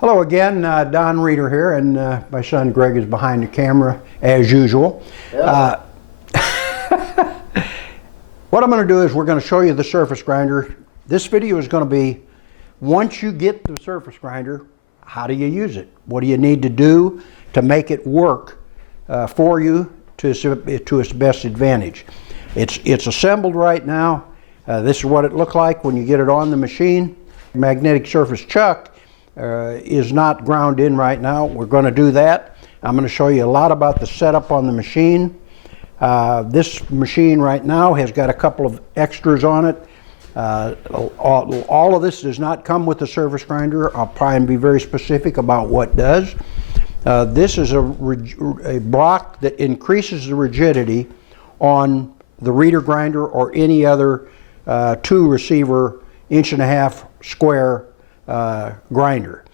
Hello again, Don Reeder here, and my son Greg is behind the camera as usual. Yeah. What I'm going to do is we're going to show you the surface grinder. This video is going to be, once you get the surface grinder, how do you use it? What do you need to do to make it work for you to its best advantage? It's assembled right now. This is what it looked like when you get it on the machine. Magnetic surface chuck is not ground in right now. We're going to do that. I'm going to show you a lot about the setup on the machine. This machine right now has got a couple of extras on it. All of this does not come with the surface grinder. I'll try and be very specific about what does. This is a block that increases the rigidity on the reader grinder or any other 2-receiver 1.5-inch square grinder.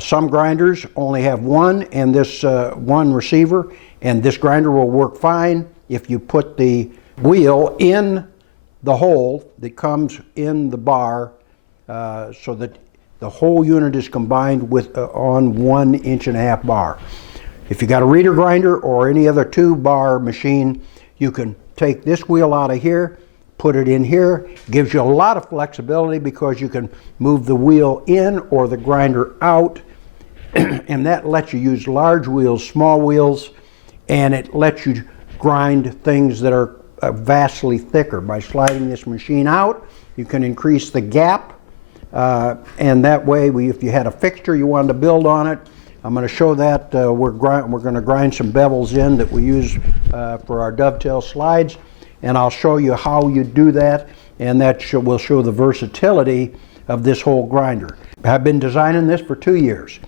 Some grinders only have one, and this one receiver, and this grinder will work fine if you put the wheel in the hole that comes in the bar so that the whole unit is combined with on 1.5-inch bar. If you got a reader grinder or any other 2-bar machine, you can take this wheel out of here, put it in here. Gives you a lot of flexibility because you can move the wheel in or the grinder out, and that lets you use large wheels, small wheels, and it lets you grind things that are vastly thicker. By sliding this machine out, you can increase the gap, and that way, if you had a fixture you wanted to build on it, I'm going to show that. We're going to grind some bevels in that we use for our dovetail slides, and I'll show you how you do that, and that will show the versatility of this whole grinder. I've been designing this for 2 years.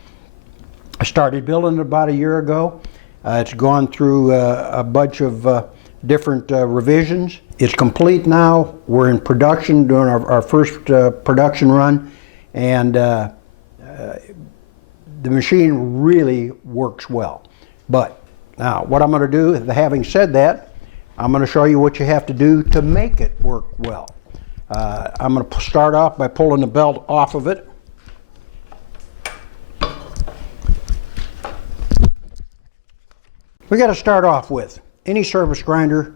I started building it about a year ago. It's gone through a bunch of different revisions. It's complete now. We're in production, doing our first production run, and the machine really works well. But now what I'm going to do, having said that, I'm going to show you what you have to do to make it work well. I'm going to start off by pulling the belt off of it. We got to start off with any surface grinder.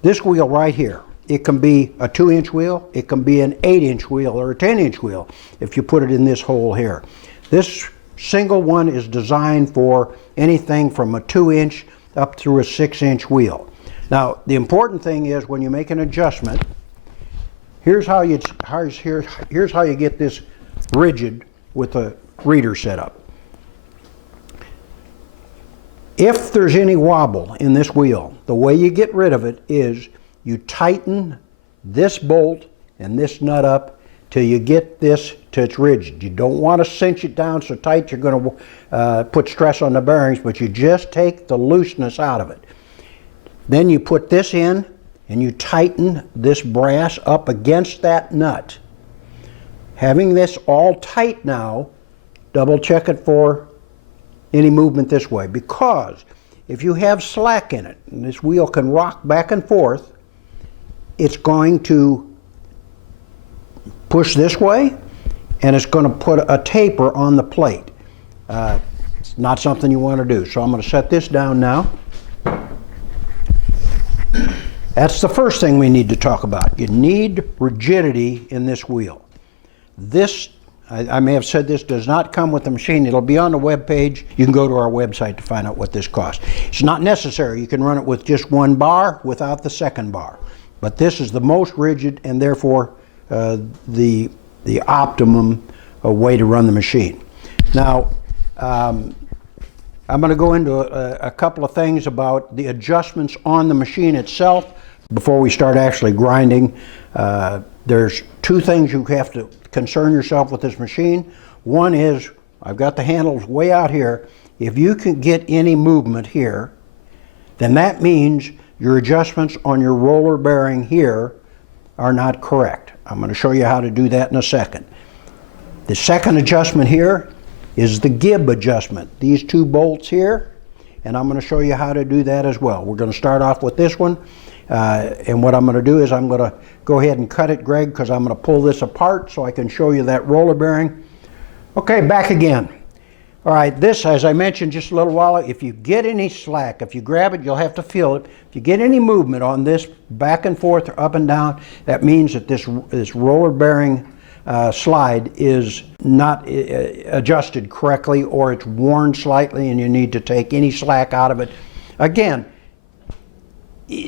This wheel right here, it can be a 2-inch wheel, it can be an 8-inch wheel or a 10-inch wheel if you put it in this hole here. This single one is designed for anything from a 2-inch up through a 6-inch wheel. Now, the important thing is when you make an adjustment, here's how you get this rigid with a reader setup. If there's any wobble in this wheel, the way you get rid of it is you tighten this bolt and this nut up till you get this to it's rigid. You don't want to cinch it down so tight you're going to put stress on the bearings, but you just take the looseness out of it. Then you put this in and you tighten this brass up against that nut. Having this all tight now, double check it for any movement this way, because if you have slack in it and this wheel can rock back and forth, it's going to push this way and it's going to put a taper on the plate. It's not something you want to do. So I'm going to set this down now. That's the first thing we need to talk about. You need rigidity in this wheel. This, I may have said this, does not come with the machine. It'll be on the web page. You can go to our website to find out what this costs. It's not necessary. You can run it with just 1 bar without the 2nd bar. But this is the most rigid and therefore the optimum way to run the machine. Now, I'm going to go into a couple of things about the adjustments on the machine itself before we start actually grinding. There's 2 things you have to concern yourself with this machine. One is, I've got the handles way out here. If you can get any movement here, then that means your adjustments on your roller bearing here are not correct. I'm going to show you how to do that in a second. The second adjustment here is the gib adjustment. These 2 bolts here, and I'm going to show you how to do that as well. We're going to start off with this one, and what I'm going to do is I'm going to go ahead and cut it, Greg, because I'm going to pull this apart so I can show you that roller bearing. Okay, back again. All right, this, as I mentioned just a little while ago, if you get any slack, if you grab it, you'll have to feel it. If you get any movement on this back and forth or up and down, that means that this roller bearing slide is not adjusted correctly, or it's worn slightly and you need to take any slack out of it. Again,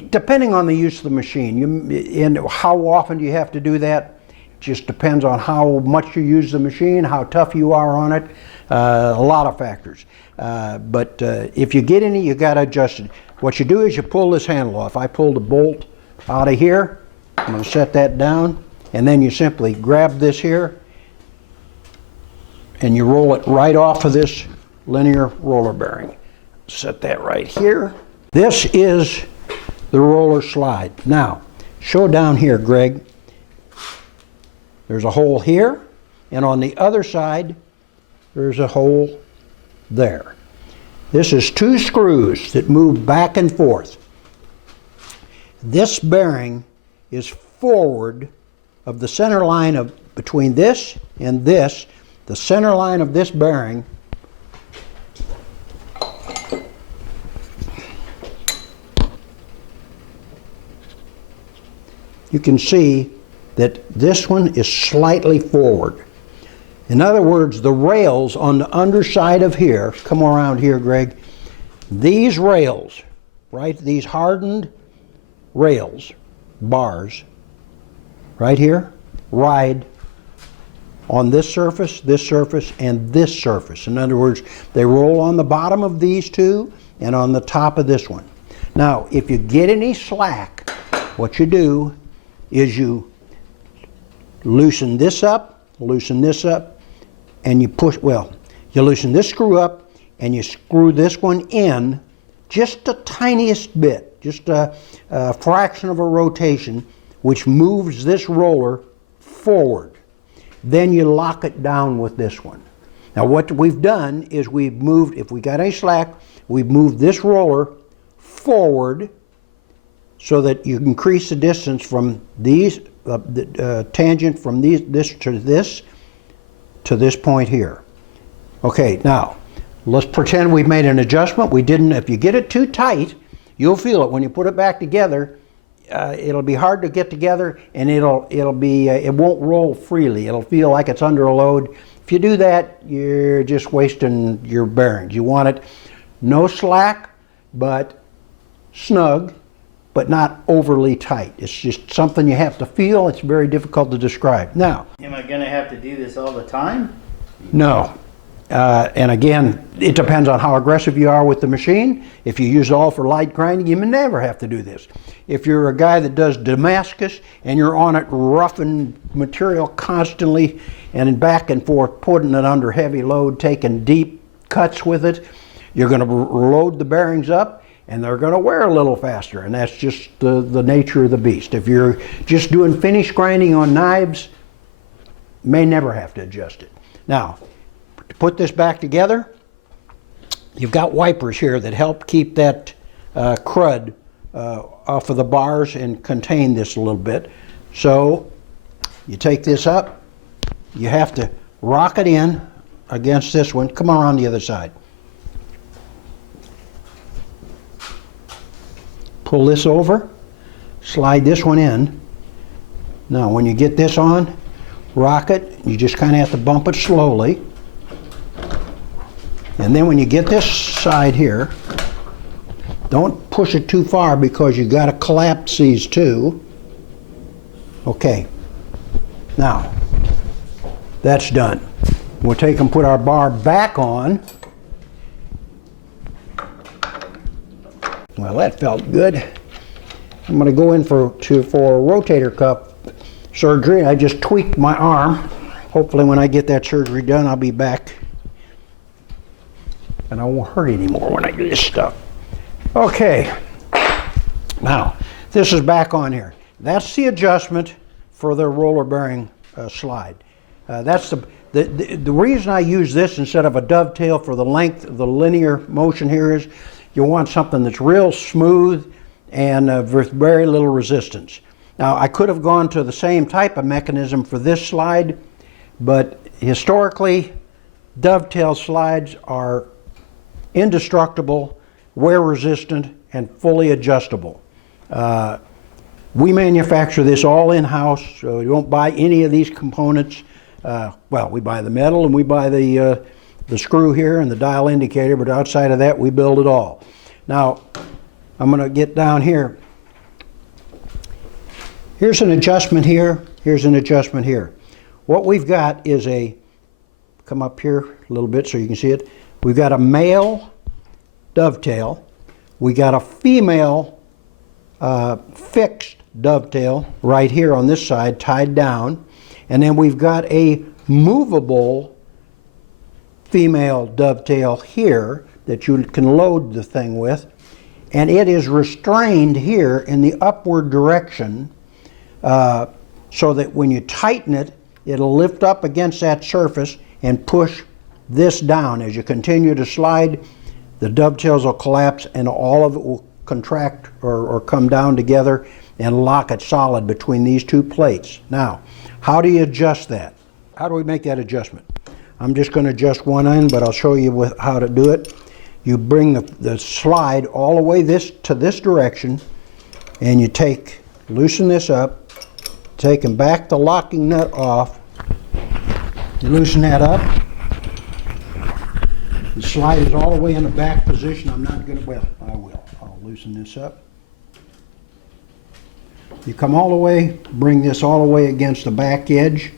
depending on the use of the machine and how often do you have to do that, just depends on how much you use the machine, how tough you are on it, a lot of factors. But if you get any, you got to adjust it. What you do is you pull this handle off. I pulled the bolt out of here. I'm going to set that down, and then you simply grab this here and you roll it right off of this linear roller bearing. Set that right here. This is the roller slide. Now, show down here, Greg. There's a hole here, and on the other side, there's a hole there. This is two screws that move back and forth. This bearing is forward of the center line of between this and this. The center line of this bearing you can see that this one is slightly forward. In other words, the rails on the underside of here, come around here, Greg, these rails, right, these hardened rails, bars, right here, ride on this surface, and this surface. In other words, they roll on the bottom of these two and on the top of this one. Now, if you get any slack, what you do is you loosen this up, and you push, well, you loosen this screw up and you screw this one in just the tiniest bit, just a fraction of a rotation, which moves this roller forward. Then you lock it down with this one. Now what we've done is we've moved, if we got any slack, we've moved this roller forward so that you increase the distance from these, tangent from this to this point here. Okay, now let's pretend we've made an adjustment. We didn't. If you get it too tight, you'll feel it when you put it back together. It'll be hard to get together, and it won't roll freely. It'll feel like it's under a load. If you do that, you're just wasting your bearings. You want it no slack, but snug, but not overly tight. It's just something you have to feel. It's very difficult to describe. Now, am I going to have to do this all the time? No. And again, it depends on how aggressive you are with the machine. If you use it all for light grinding, you may never have to do this. If you're a guy that does Damascus and you're on it roughing material constantly and back and forth, putting it under heavy load, taking deep cuts with it, you're going to load the bearings up and they're going to wear a little faster, and that's just the nature of the beast. If you're just doing finish grinding on knives, may never have to adjust it. Now, to put this back together, you've got wipers here that help keep that crud off of the bars and contain this a little bit. So you take this up, you have to rock it in against this one. Come on around the other side. Pull this over, slide this one in. Now when you get this on, rock it. You just kind of have to bump it slowly. And then when you get this side here, don't push it too far because you got to collapse these two. Okay, now that's done. We'll take and put our bar back on. Well, that felt good. I'm going to go in for rotator cuff surgery. I just tweaked my arm. Hopefully when I get that surgery done, I'll be back and I won't hurt anymore when I do this stuff. Okay, now this is back on here. That's the adjustment for the roller bearing slide. That's the reason I use this instead of a dovetail for the length of the linear motion here is you want something that's real smooth and with very little resistance. Now I could have gone to the same type of mechanism for this slide, but historically dovetail slides are indestructible, wear resistant, and fully adjustable. We manufacture this all in-house, so we don't buy any of these components. Well, we buy the metal and we buy the screw here and the dial indicator, but outside of that we build it all. Now, I'm going to get down here. Here's an adjustment here, here's an adjustment here. What we've got is come up here a little bit so you can see it. We've got a male dovetail. We got a female fixed dovetail right here on this side, tied down. And then we've got a movable female dovetail here that you can load the thing with. And it is restrained here in the upward direction so that when you tighten it, it'll lift up against that surface and push this down. As you continue to slide, the dovetails will collapse and all of it will contract or come down together and lock it solid between these two plates. Now, how do you adjust that? How do we make that adjustment? I'm just going to adjust one end, but I'll show you how to do it. You bring the slide all the way to this direction, and you loosen this up, take and back the locking nut off. You loosen that up. The slide is all the way in the back position. I'm not going to, well, I will. I'll loosen this up. You come all the way, bring this all the way against the back edge.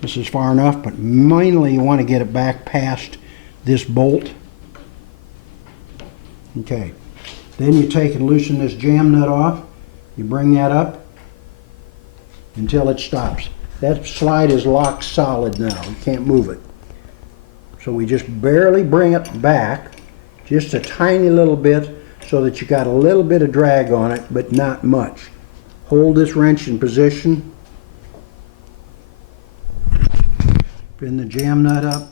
This is far enough, but mainly you want to get it back past this bolt. Okay. Then you take and loosen this jam nut off. You bring that up until it stops. That slide is locked solid now. You can't move it. So we just barely bring it back, just a tiny little bit, so that you got a little bit of drag on it, but not much. Hold this wrench in position. Pin the jam nut up.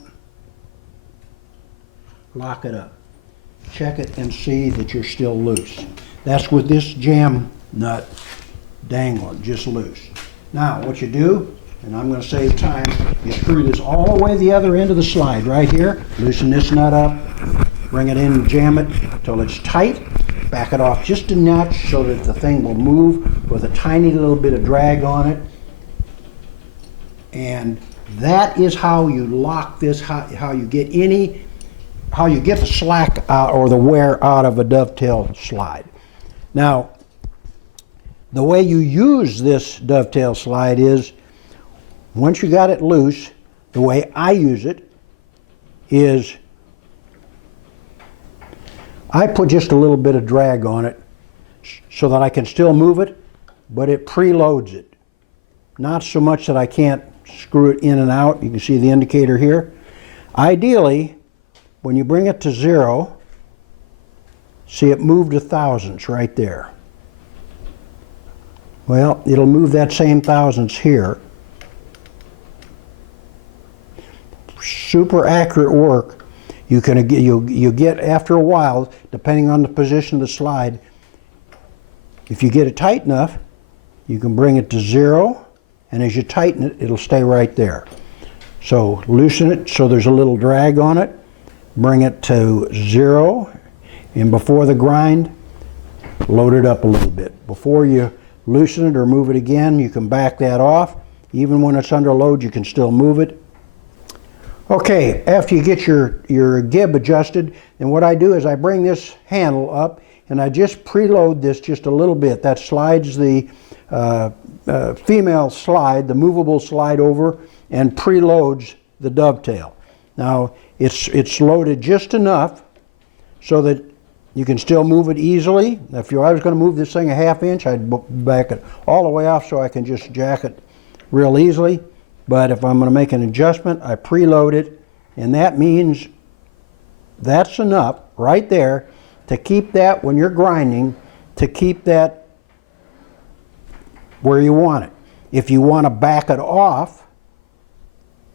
Lock it up. Check it and see that you're still loose. That's with this jam nut dangling, just loose. Now, what you do, and I'm going to save time, you screw this all the way to the other end of the slide right here. Loosen this nut up, bring it in and jam it until it's tight. Back it off just a notch so that the thing will move with a tiny little bit of drag on it. And that is how you lock this, how you get the slack out or the wear out of a dovetail slide. Now, the way you use this dovetail slide is, once you got it loose, the way I use it is I put just a little bit of drag on it so that I can still move it, but it preloads it. Not so much that I can't screw it in and out. You can see the indicator here. Ideally, when you bring it to 0, see it moved to thousandths right there. Well, it'll move that same thousandths here. Super accurate work. You get after a while, depending on the position of the slide, if you get it tight enough, you can bring it to 0, and as you tighten it, it'll stay right there. So loosen it so there's a little drag on it, bring it to 0, and before the grind, load it up a little bit. Before you loosen it or move it again, you can back that off. Even when it's under load, you can still move it. Okay, after you get your gib adjusted, then what I do is I bring this handle up and I just preload this just a little bit. That slides the female slide, the movable slide over, and preloads the dovetail. Now, it's loaded just enough so that you can still move it easily. If I was going to move this thing a ½ inch, I'd back it all the way off so I can just jack it real easily. But if I'm going to make an adjustment, I preload it, and that means that's enough right there to keep that, when you're grinding, to keep that where you want it. If you want to back it off,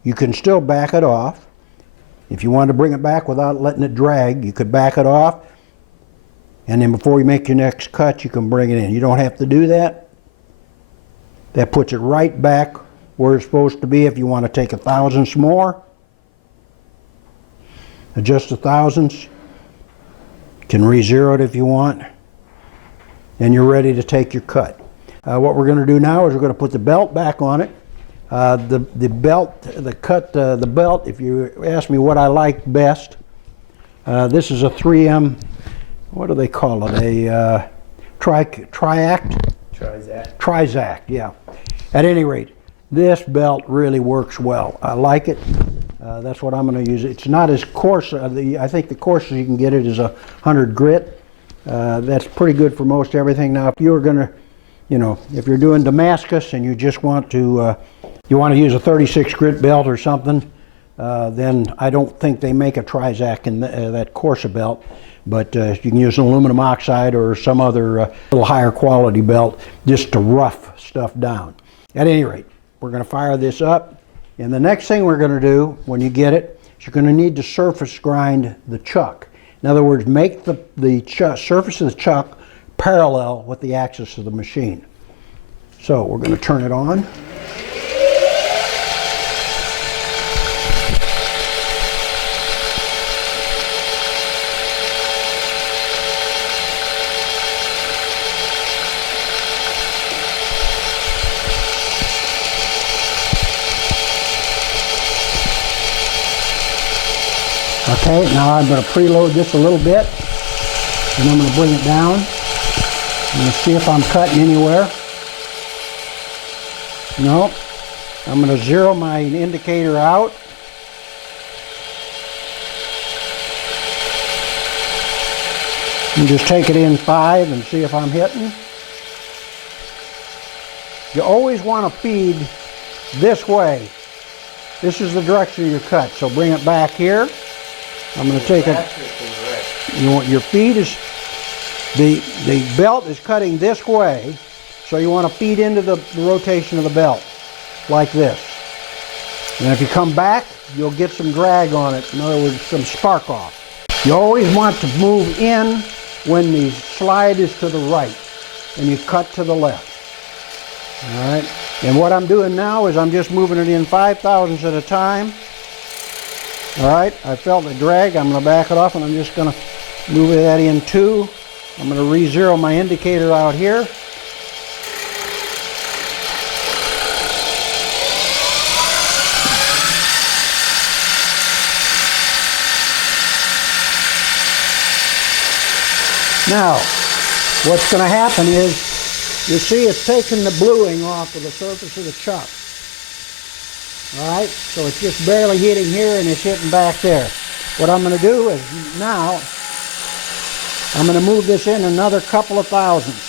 you can still back it off. If you want to bring it back without letting it drag, you could back it off, and then before you make your next cut, you can bring it in. You don't have to do that. That puts it right back where it's supposed to be. If you want to take 1/1000ths more, adjust the thousandths, can re-zero it if you want, and you're ready to take your cut. What we're going to do now is we're going to put the belt back on it. The belt, if you ask me what I like best, this is a 3M, what do they call it, a Triact? Trizact, yeah. At any rate, this belt really works well. I like it. That's what I'm going to use. It's not as coarse. I think the coarsest you can get it is 100 grit. That's pretty good for most everything. Now, if you're going to, if you're doing Damascus and you just want to, use a 36 grit belt or something, then I don't think they make a Trizact in that coarser belt. But you can use an aluminum oxide or some other little higher quality belt just to rough stuff down. At any rate, we're going to fire this up. And the next thing we're going to do when you get it is you're going to need to surface grind the chuck. In other words, make the surface of the chuck parallel with the axis of the machine. So we're going to turn it on. Okay, now I'm going to preload this a little bit, and I'm going to bring it down. I'm going to see if I'm cutting anywhere. No. I'm going to zero my indicator out. And just take it in 5 and see if I'm hitting. You always want to feed this way. This is the direction of your cut, so bring it back here. I'm going to take it. You want your feed is the belt is cutting this way, so you want to feed into the rotation of the belt like this. And if you come back, you'll get some drag on it. In other words, some spark off. You always want to move in when the slide is to the right, and you cut to the left. All right. And what I'm doing now is I'm just moving it in 5/1000ths at a time. All right, I felt the drag. I'm going to back it off, and I'm just going to move that in 2. I'm going to re-zero my indicator out here. Now, what's going to happen is, you see it's taking the bluing off of the surface of the chuck. All right, so it's just barely hitting here and it's hitting back there. What I'm going to do is now, I'm going to move this in another couple of thousandths.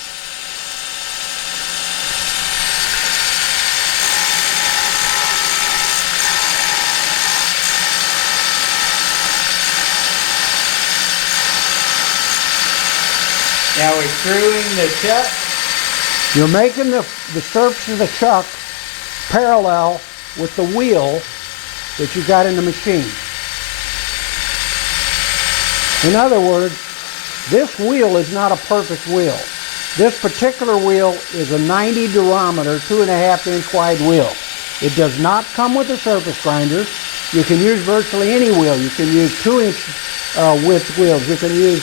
Now we're screwing the chuck. You're making the surface of the chuck parallel with the wheel that you got in the machine. In other words, this wheel is not a perfect wheel. This particular wheel is a 90 durometer, 2.5 inch wide wheel. It does not come with a surface grinder. You can use virtually any wheel. You can use 2 inch width wheels. You can use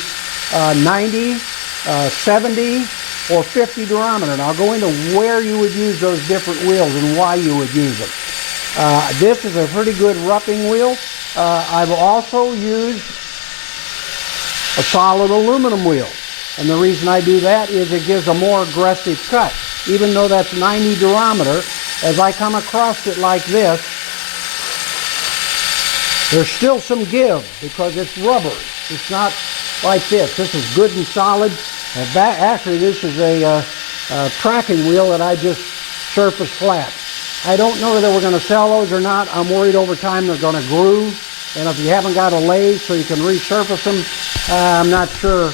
90, 70, or 50 durometer. And I'll go into where you would use those different wheels and why you would use them. This is a pretty good roughing wheel. I've also used a solid aluminum wheel. And the reason I do that is it gives a more aggressive cut. Even though that's 90 durometer, as I come across it like this, there's still some give because it's rubber. It's not like this. This is good and solid. And actually, this is a tracking wheel that I just surfaced flat. I don't know whether we're going to sell those or not. I'm worried over time they're going to groove. And if you haven't got a lathe so you can resurface them, I'm not sure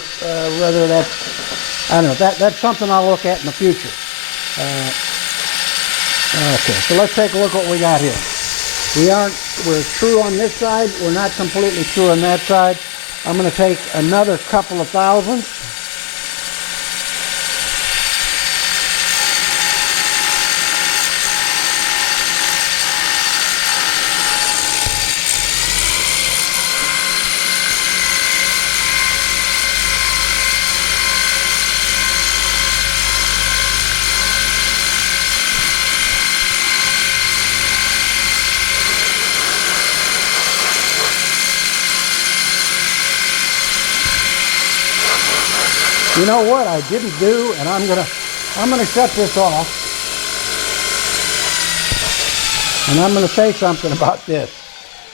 whether that's, I don't know, that's something I'll look at in the future. Okay, so let's take a look at what we got here. We're true on this side. We're not completely true on that side. I'm going to take another couple of thousandths. You know what I didn't do, and I'm gonna shut this off, and I'm gonna say something about this.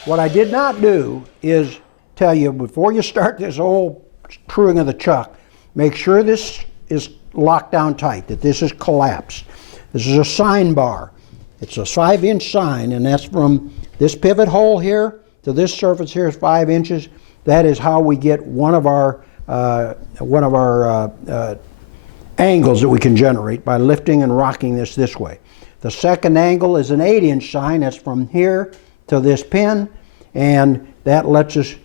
What I did not do is tell you before you start this whole screwing of the chuck, make sure this is locked down tight, that this is collapsed. This is a sine bar. It's a 5-inch sine, and that's from this pivot hole here to this surface here is 5 inches. That is how we get one of our angles that we can generate by lifting and rocking this way. The second angle is an 8-inch sine. That's from here to this pin, and that lets us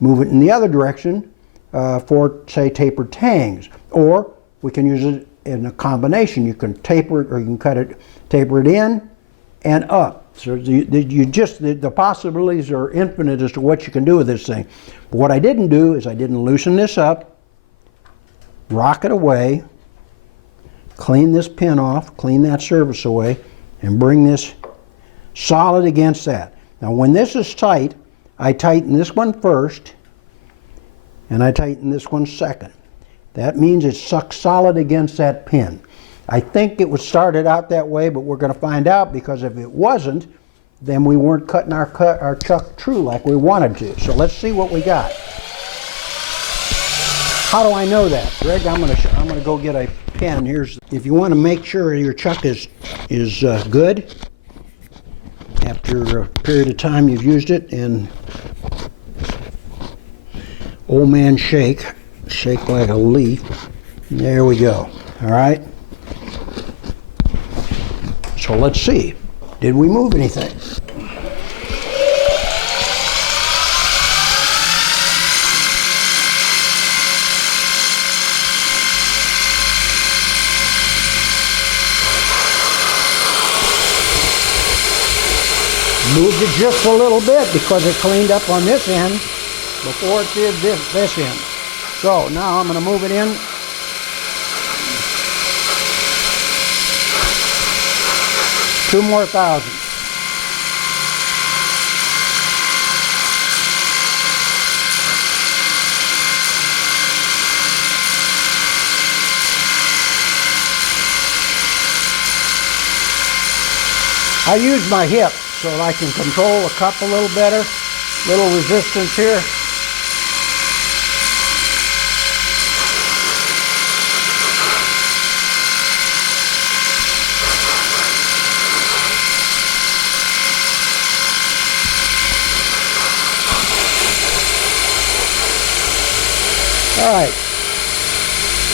move it in the other direction for, say, tapered tangs. Or we can use it in a combination. You can taper it, or you can taper it in and up. So the possibilities are infinite as to what you can do with this thing. But what I didn't do is I didn't loosen this up, rock it away, clean this pin off, clean that surface away, and bring this solid against that. Now when this is tight, I tighten this one first, and I tighten this one second. That means it sucks solid against that pin. I think it was started out that way, but we're going to find out, because if it wasn't, then we weren't cutting our chuck true like we wanted to. So let's see what we got. How do I know that, Greg? I'm going to go get a pen. If you want to make sure your chuck is good after a period of time you've used it, and old man shake like a leaf. There we go. All right. So let's see. Did we move anything? Moved it just a little bit because it cleaned up on this end before it did this end. So now I'm going to move it in. Two more thousand. I use my hip so that I can control the cup a little better. Little resistance here. All right,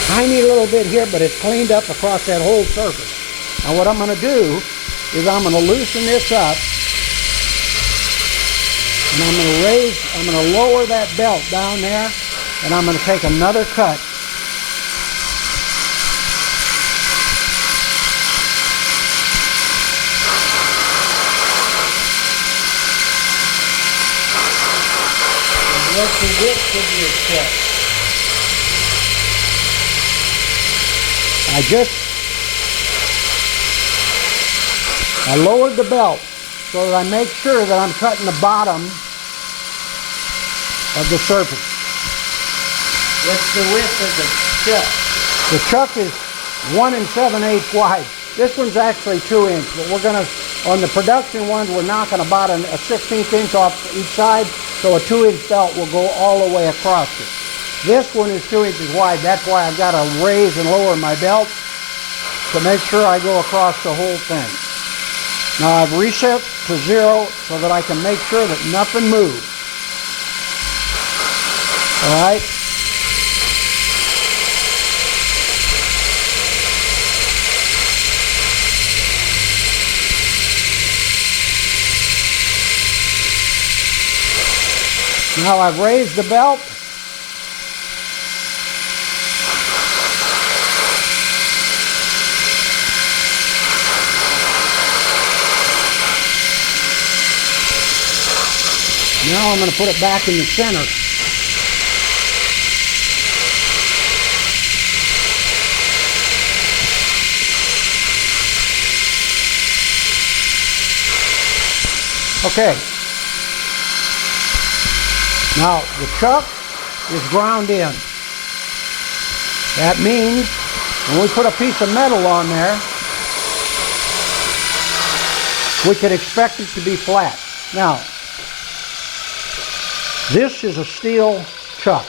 tiny little bit here, but it's cleaned up across that whole surface. Now what I'm going to do is I'm going to loosen this up, and I'm going to lower that belt down there, and I'm going to take another cut. What's the width of your chuck? I lowered the belt so that I make sure that I'm cutting the bottom of the surface. What's the width of the chuck? The chuck is 1 7/8 wide. This one's actually 2 inch, but we're gonna, on the production ones, we're knocking about a 1/16 inch off each side, so a 2-inch belt will go all the way across it. This one is 2 inches wide. That's why I've got to raise and lower my belt to make sure I go across the whole thing. Now I've reset to 0 so that I can make sure that nothing moves. All right? Now I've raised the belt. Now I'm going to put it back in the center. Okay. Now the chuck is ground in. That means when we put a piece of metal on there, we can expect it to be flat. Now, this is a steel chuck.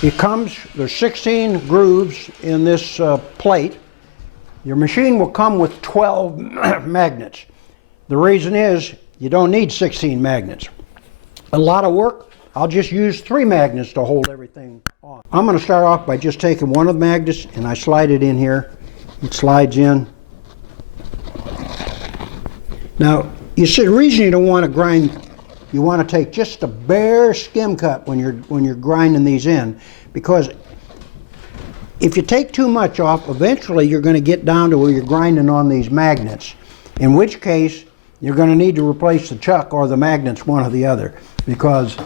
There's 16 grooves in this plate. Your machine will come with 12 magnets. The reason is you don't need 16 magnets. A lot of work, I'll just use 3 magnets to hold everything on. I'm going to start off by just taking one of the magnets and I slide it in here. It slides in. Now, you see, the reason you don't want to grind, you want to take just a bare skim cut when you're grinding these in, because if you take too much off, eventually you're going to get down to where you're grinding on these magnets, in which case you're going to need to replace the chuck or the magnets, one or the other, because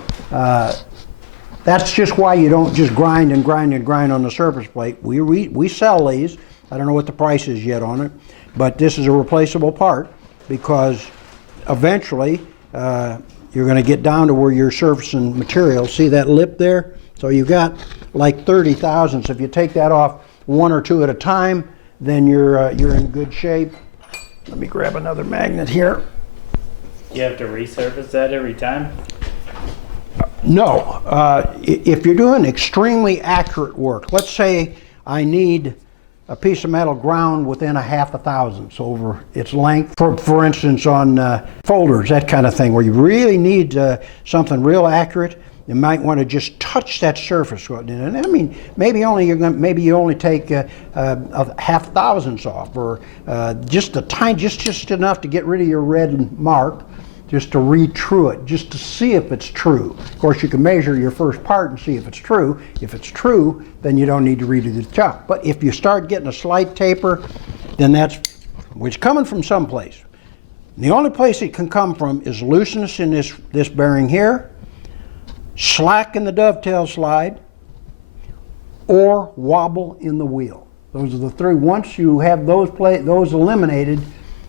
that's just why you don't just grind and grind and grind on the surface plate. We sell these. I don't know what the price is yet on it, but this is a replaceable part, because eventually you're going to get down to where you're surfacing material. See that lip there? So you've got like 30 thousandths. If you take that off 1 or 2 at a time, then you're in good shape. Let me grab another magnet here. You have to resurface that every time? No. If you're doing extremely accurate work, let's say I need a piece of metal ground within a 1/2 thousandths over its length. For instance, on folders, that kind of thing, where you really need something real accurate, you might want to just touch that surface. And I mean, maybe you only take a 1/2 thousandths off, or just a tiny, just enough to get rid of your red mark, just to retrue it, just to see if it's true. Of course, you can measure your first part and see if it's true. If it's true, then you don't need to redo the chuck. But if you start getting a slight taper, then it's coming from someplace. And the only place it can come from is looseness in this bearing here, slack in the dovetail slide, or wobble in the wheel. Those are the 3. Once you have those eliminated,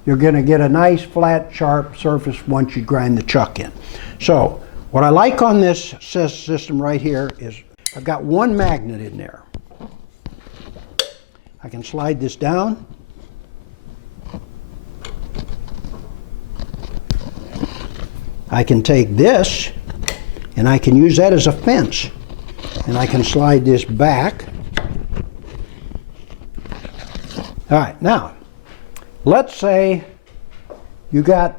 you're going to get a nice flat sharp surface once you grind the chuck in. So what I like on this system right here is I've got 1 magnet in there. I can slide this down. I can take this and I can use that as a fence, and I can slide this back. All right, now let's say you got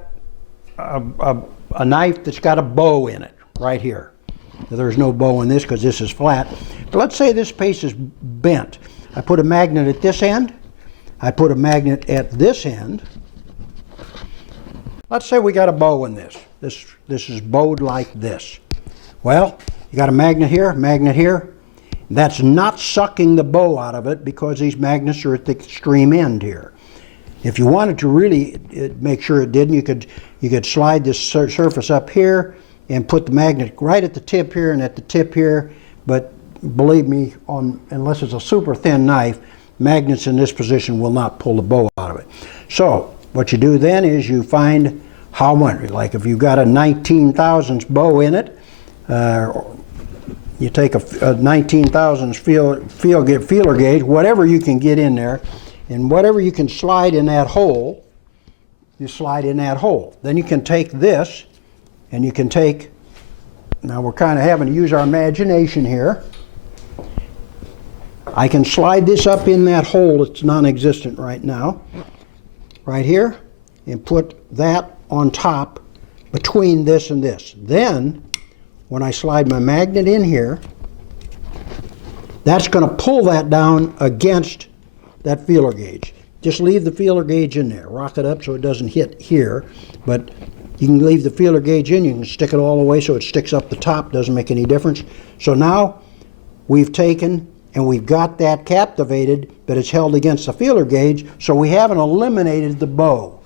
a knife that's got a bow in it right here. There's no bow in this because this is flat. But let's say this piece is bent. I put a magnet at this end. I put a magnet at this end. Let's say we got a bow in this. This is bowed like this. Well, you got a magnet here. That's not sucking the bow out of it because these magnets are at the extreme end here. If you wanted to really make sure it didn't, you could slide this surface up here and put the magnet right at the tip here and at the tip here. But believe me, unless it's a super thin knife, magnets in this position will not pull the bow out of it. So what you do then is you find how much, like if you've got a 19 thousandths bow in it, you take a 19 thousandths feeler gauge, whatever you can get in there, and whatever you can slide in that hole, you slide in that hole. Then you can take this, and you can take, now we're kind of having to use our imagination here. I can slide this up in that hole that's non-existent right now, right here, and put that on top between this and this. Then, when I slide my magnet in here, that's going to pull that down against that feeler gauge. Just leave the feeler gauge in there. Rock it up so it doesn't hit here, but you can leave the feeler gauge in. You can stick it all the way so it sticks up the top. Doesn't make any difference. So now we've taken and we've got that captivated, but it's held against the feeler gauge, so we haven't eliminated the bow.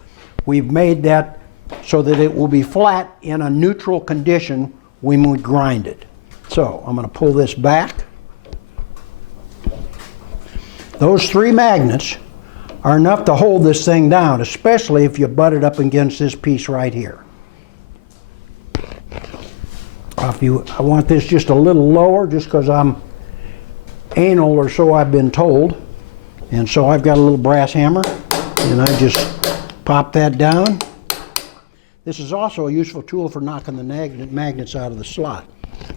We've made that so that it will be flat in a neutral condition when we grind it. So I'm going to pull this back. Those 3 magnets are enough to hold this thing down, especially if you butt it up against this piece right here. I want this just a little lower, just because I'm anal, or so I've been told. And so I've got a little brass hammer, and I just pop that down. This is also a useful tool for knocking the magnets out of the slot.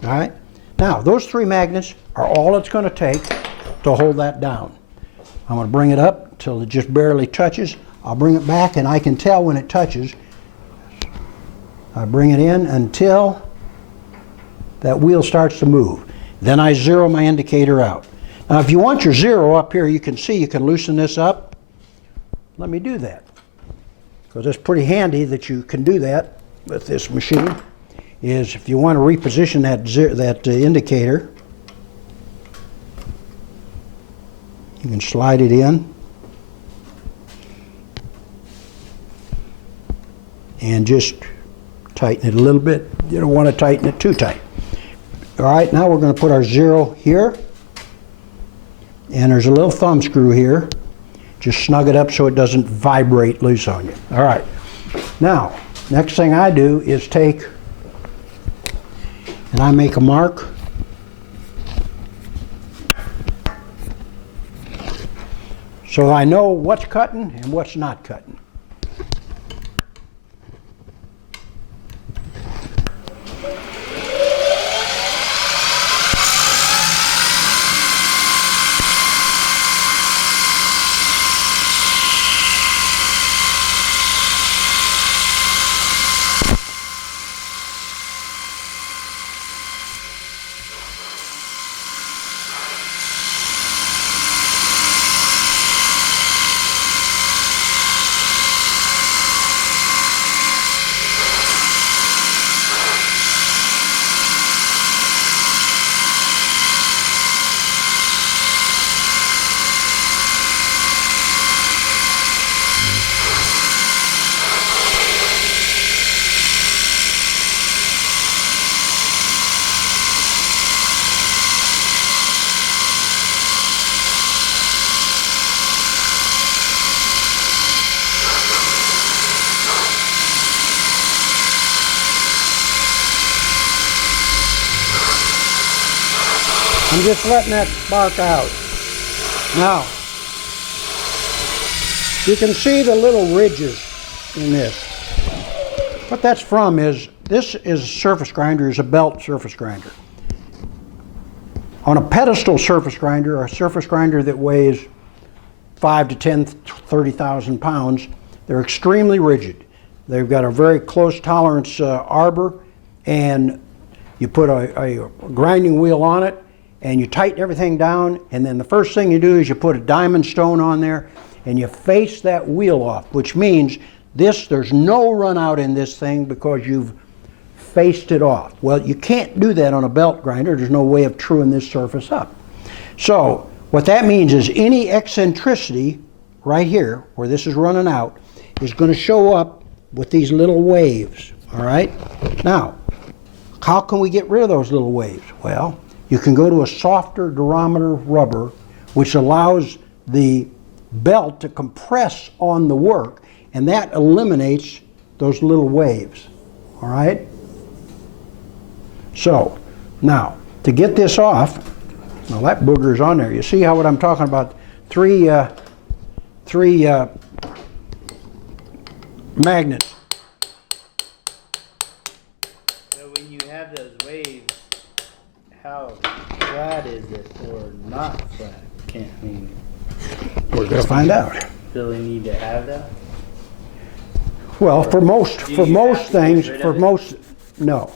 All right? Now, those 3 magnets are all it's going to take to hold that down. I'm going to bring it up until it just barely touches. I'll bring it back, and I can tell when it touches. I bring it in until that wheel starts to move. Then I zero my indicator out. Now, if you want your zero up here, you can see you can loosen this up. Let me do that, because it's pretty handy that you can do that with this machine. Is if you want to reposition that indicator, you can slide it in and just tighten it a little bit. You don't want to tighten it too tight. All right, now we're going to put our zero here, and there's a little thumb screw here. Just snug it up so it doesn't vibrate loose on you. All right, now next thing I do is take and I make a mark so I know what's cutting and what's not cutting. I'm just letting that spark out. Now, you can see the little ridges in this. What that's from is, this is a surface grinder, is a belt surface grinder. On a pedestal surface grinder, a surface grinder that weighs 5 to 10, 30,000 pounds, they're extremely rigid. They've got a very close tolerance arbor, and you put a grinding wheel on it, and you tighten everything down, and then the first thing you do is you put a diamond stone on there, and you face that wheel off, which means there's no run out in this thing because you've faced it off. Well, you can't do that on a belt grinder. There's no way of truing this surface up. So what that means is any eccentricity right here, where this is running out, is going to show up with these little waves, all right? Now, how can we get rid of those little waves? Well, you can go to a softer durometer rubber, which allows the belt to compress on the work, and that eliminates those little waves, all right? So, now, to get this off, well, that booger's on there. You see what I'm talking about? Three magnets. So when you have those waves, how flat is it or not flat? Can't mean. We're going to find out. Really need to have that? Well, for most things, no.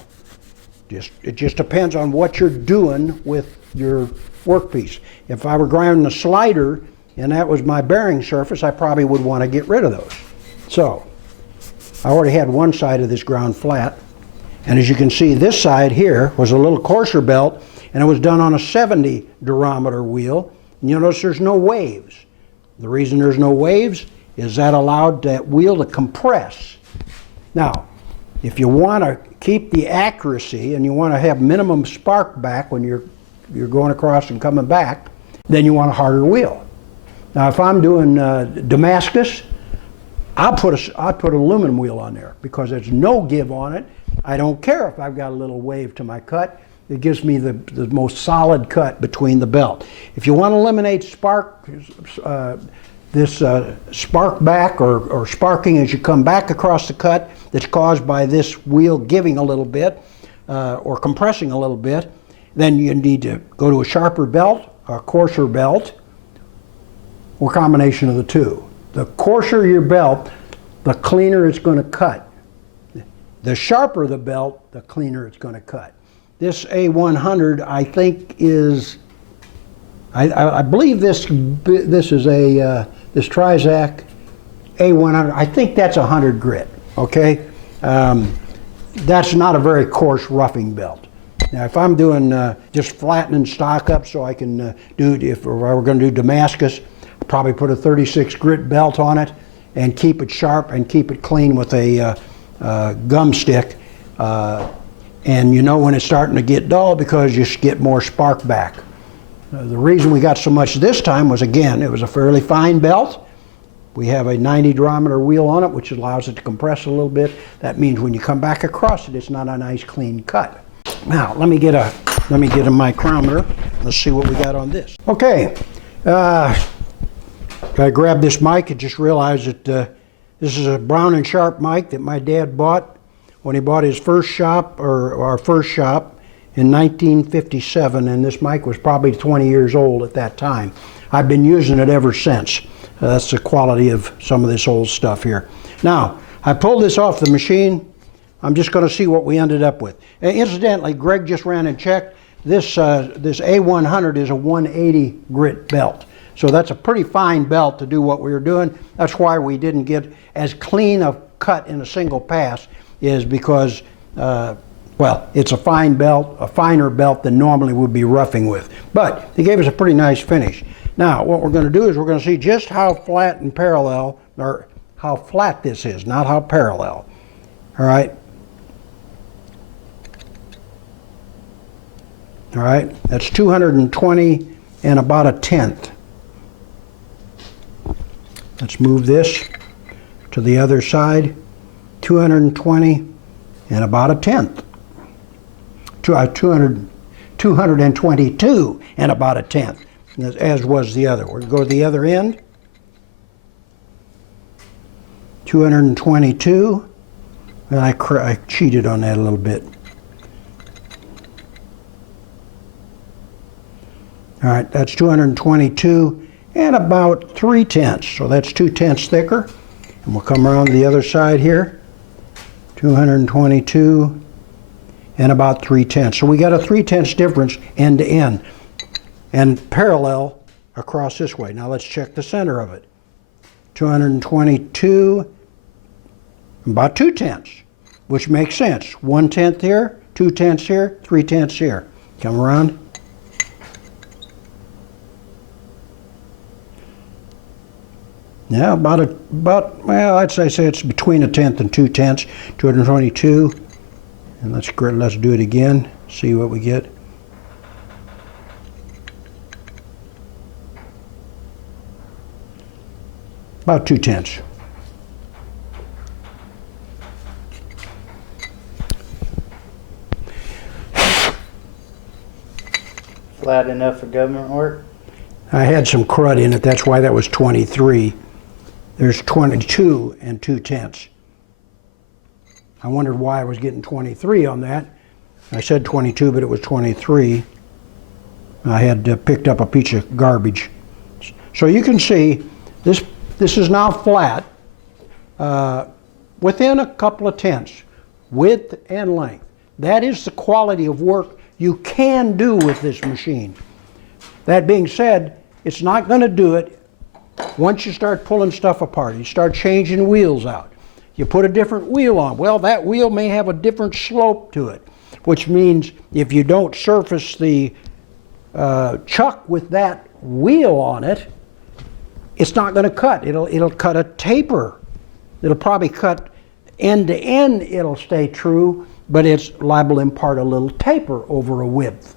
It just depends on what you're doing with your workpiece. If I were grinding a slider and that was my bearing surface, I probably would want to get rid of those. So, I already had one side of this ground flat, and as you can see, this side here was a little coarser belt, and it was done on a 70 durometer wheel. And you notice there's no waves. The reason there's no waves is that allowed that wheel to compress. Now, if you want to keep the accuracy and you want to have minimum spark back when you're going across and coming back, then you want a harder wheel. Now, if I'm doing Damascus, I'll put an aluminum wheel on there because there's no give on it. I don't care if I've got a little wave to my cut. It gives me the most solid cut between the belt. If you want to eliminate spark, spark back or sparking as you come back across the cut that's caused by this wheel giving a little bit or compressing a little bit, then you need to go to a sharper belt, a coarser belt, or combination of the two. The coarser your belt, the cleaner it's going to cut. The sharper the belt, the cleaner it's going to cut. This A100, I think, is, I believe this is a, this Trizac A100, I think that's 100 grit, okay? That's not a very coarse roughing belt. Now, if I'm doing just flattening stock up so I can do, if we're going to do Damascus, I'll probably put a 36 grit belt on it and keep it sharp and keep it clean with a gum stick. And you know when it's starting to get dull because you get more spark back. The reason we got so much this time was, again, it was a fairly fine belt. We have a 90 diameter wheel on it, which allows it to compress a little bit. That means when you come back across it, it's not a nice clean cut. Now, let me get a micrometer. Let's see what we got on this. Okay, I grabbed this mic and just realized that this is a Brown & Sharp mic that my dad bought when he bought his first shop, or our first shop, in 1957, and this mic was probably 20 years old at that time. I've been using it ever since. That's the quality of some of this old stuff here. Now, I pulled this off the machine. I'm just going to see what we ended up with. Incidentally, Greg just ran and checked. This A100 is a 180 grit belt. So that's a pretty fine belt to do what we were doing. That's why we didn't get as clean a cut in a single pass, is because, well, it's a fine belt, a finer belt than normally we'd be roughing with. But it gave us a pretty nice finish. Now, what we're going to do is we're going to see just how flat and parallel, or how flat this is, not how parallel. All right? All right, that's 220 and about a tenth. Let's move this to the other side. 220 and about a tenth. 222 and about a tenth, as was the other. We're going to go to the other end. 222. And I cheated on that a little bit. All right, that's 222 and about 3/10. So that's 2/10 thicker. And we'll come around to the other side here. 222 and about 3/10. So we got a 3/10 difference end to end and parallel across this way. Now let's check the center of it. 222, about 2/10, which makes sense. 1/10 here, 2/10 here, 3/10 here. Come around. Yeah, well, I'd say it's between a tenth and 2/10, 222. And let's do it again, see what we get. About 2/10. Flat enough for government work? I had some crud in it, that's why that was 23. There's 22 and 2/10. I wondered why I was getting 23 on that. I said 22, but it was 23. I had picked up a piece of garbage. So you can see this is now flat within a couple of tenths, width and length. That is the quality of work you can do with this machine. That being said, it's not going to do it once you start pulling stuff apart. You start changing wheels out. You put a different wheel on. Well, that wheel may have a different slope to it, which means if you don't surface the chuck with that wheel on it, it's not going to cut. It'll cut a taper. It'll probably cut end to end. It'll stay true, but it's liable to impart a little taper over a width.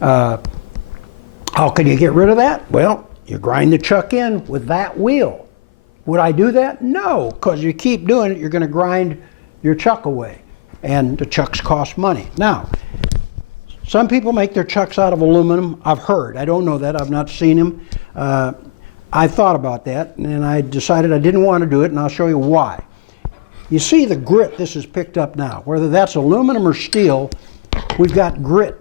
How can you get rid of that? Well, you grind the chuck in with that wheel. Would I do that? No, because you keep doing it, you're going to grind your chuck away, and the chucks cost money. Now, Some people make their chucks out of aluminum. I've heard. I don't know that. I've not seen them. I thought about that, and I decided I didn't want to do it, and I'll show you why. You see the grit this is picked up now. Whether that's aluminum or steel, we've got grit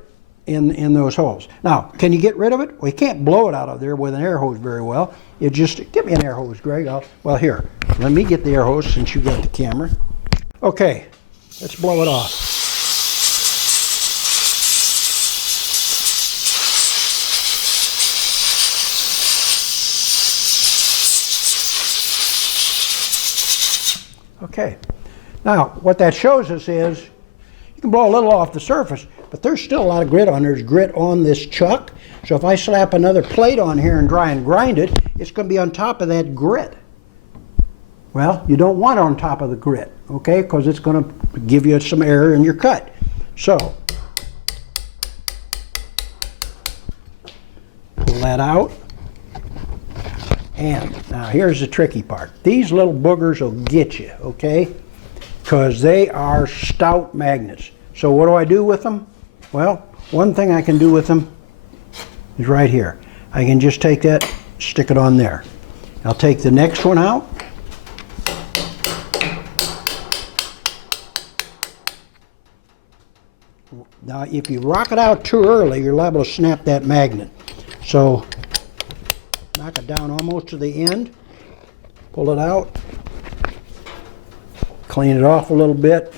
in those holes. Now, can you get rid of it? Well, you can't blow it out of there with an air hose very well. You just, give me an air hose, Greg. Well, here, let me get the air hose since you got the camera. Okay, let's blow it off. Okay, now what that shows us is you can blow a little off the surface, but there's still a lot of grit on. There's grit on this chuck, so if I slap another plate on here and try and grind it, it's going to be on top of that grit. Well, you don't want it on top of the grit, okay, because it's going to give you some error in your cut. So, pull that out. And now here's the tricky part. These little boogers will get you, okay? Because they are stout magnets. So what do I do with them? Well, one thing I can do with them is right here. I can just take that, stick it on there. I'll take the next one out. Now, if you rock it out too early, you're liable to snap that magnet. So, knock it down almost to the end, pull it out, clean it off a little bit.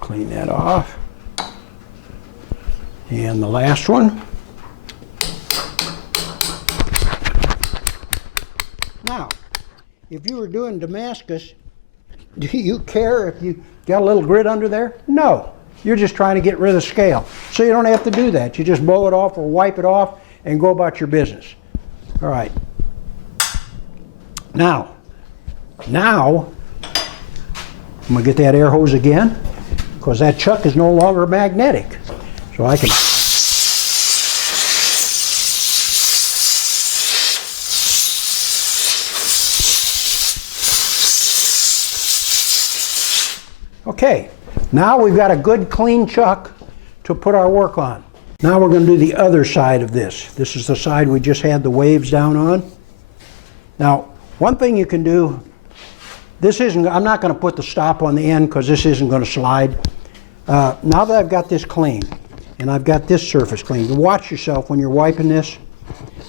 Clean that off. And the last one. Now, if you were doing Damascus, do you care if you got a little grit under there? No. You're just trying to get rid of the scale. So you don't have to do that. You just blow it off or wipe it off and go about your business. All right. Now, I'm going to get that air hose again because that chuck is no longer magnetic. So I can okay, now we've got a good clean chuck to put our work on. Now we're going to do the other side of this. This is the side we just had the waves down on. Now, one thing you can do, I'm not going to put the stop on the end because this isn't going to slide. Now that I've got this clean, and I've got this surface clean, watch yourself when you're wiping this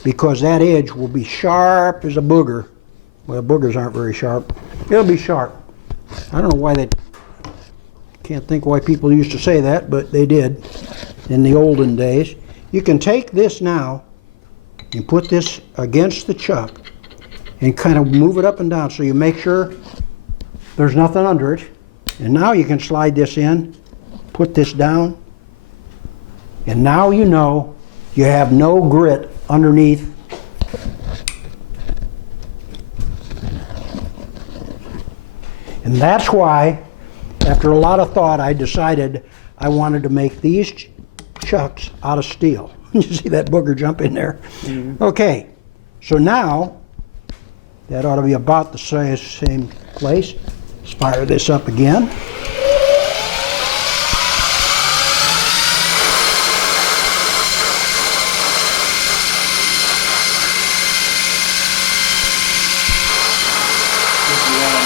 because that edge will be sharp as a booger. Well, boogers aren't very sharp. It'll be sharp. I don't know why they... Can't think why people used to say that, but they did in the olden days. You can take this now and put this against the chuck and kind of move it up and down so you make sure there's nothing under it. And now you can slide this in, put this down, and now you know you have no grit underneath. And that's why, after a lot of thought, I decided I wanted to make these chucks out of steel. You see that booger jump in there? Mm-hmm. Okay, so now that ought to be about the same place. Let's fire this up again.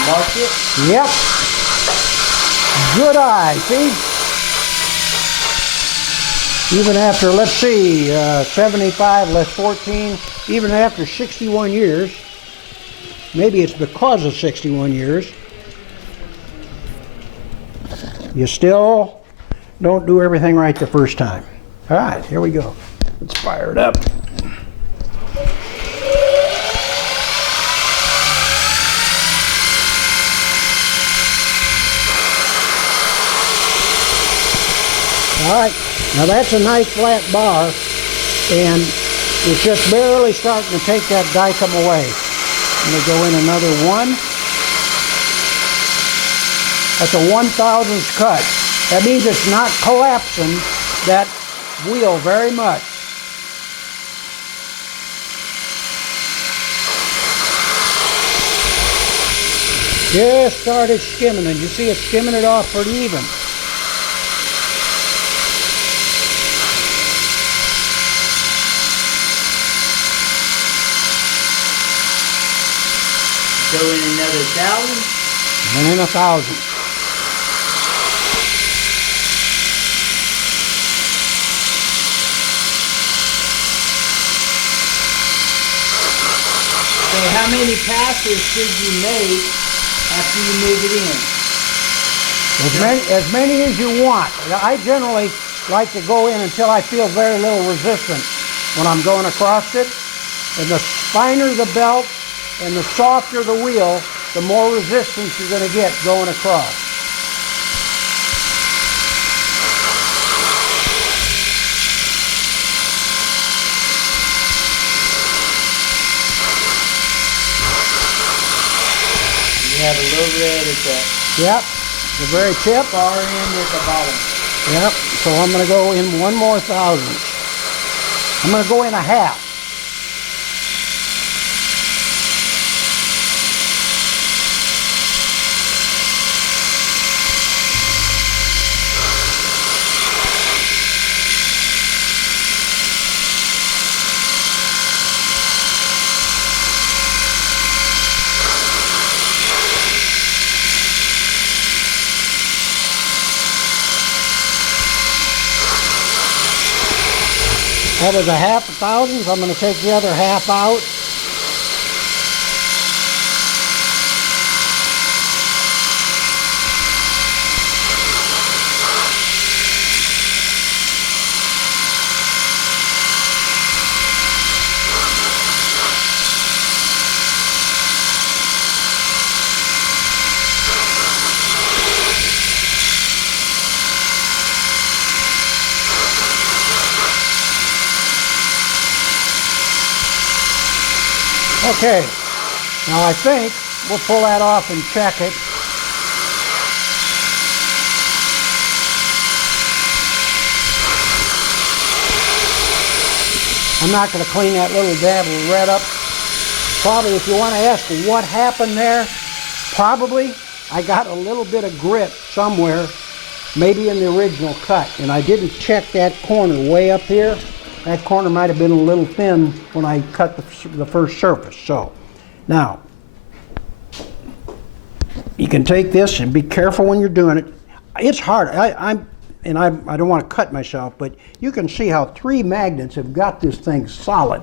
Mark it? Yep. Good eye, see? Even after, let's see, 75 less 14, even after 61 years, maybe it's because of 61 years, you still don't do everything right the first time. All right, here we go. Let's fire it up. All right, now that's a nice flat bar, and it's just barely starting to take that dicum away. I'm going to go in another one. That's a 1/1000th cut. That means it's not collapsing that wheel very much. Just started skimming, and you see it skimming it off pretty even. Go in another 1,000? And then 1,000. So how many passes should you make after you move it in? As many as you want. I generally like to go in until I feel very little resistance when I'm going across it. And the finer the belt and the softer the wheel, the more resistance you're going to get going across. You have a little red at the Yep, the very tip. far end at the bottom. Yep, so I'm going to go in one more 1,000. I'm going to go in a half. That was a half 1,000, so I'm going to take the other half out. Okay, now I think we'll pull that off and check it. I'm not going to clean that little dab of red up. Probably if you want to ask what happened there, probably I got a little bit of grip somewhere, maybe in the original cut, and I didn't check that corner way up here. That corner might have been a little thin when I cut the first surface. So now you can take this and be careful when you're doing it. It's hard. I don't want to cut myself, but you can see how 3 magnets have got this thing solid.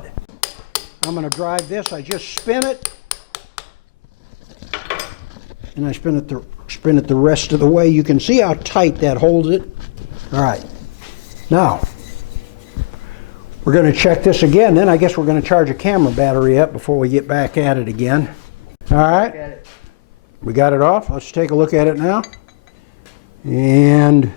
I'm going to drive this. I just spin it, and I spin it the rest of the way. You can see how tight that holds it. All right. Now we're going to check this again. Then I guess we're going to charge a camera battery up before we get back at it again. All right. We got it off. Let's take a look at it now. And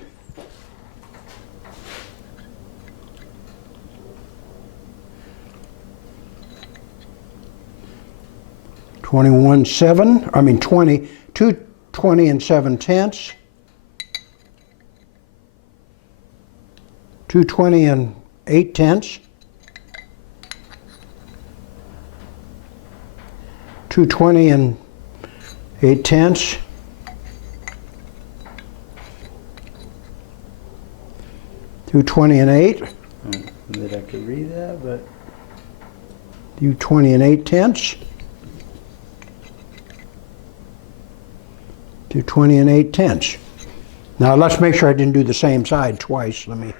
$220 and 7/10. 220 and 8/10. 220 and 8/10. 220 and 8. That I could read that, but 220 and 8/10. 220 and 8/10. Now let's make sure I didn't do the same side twice. Let me.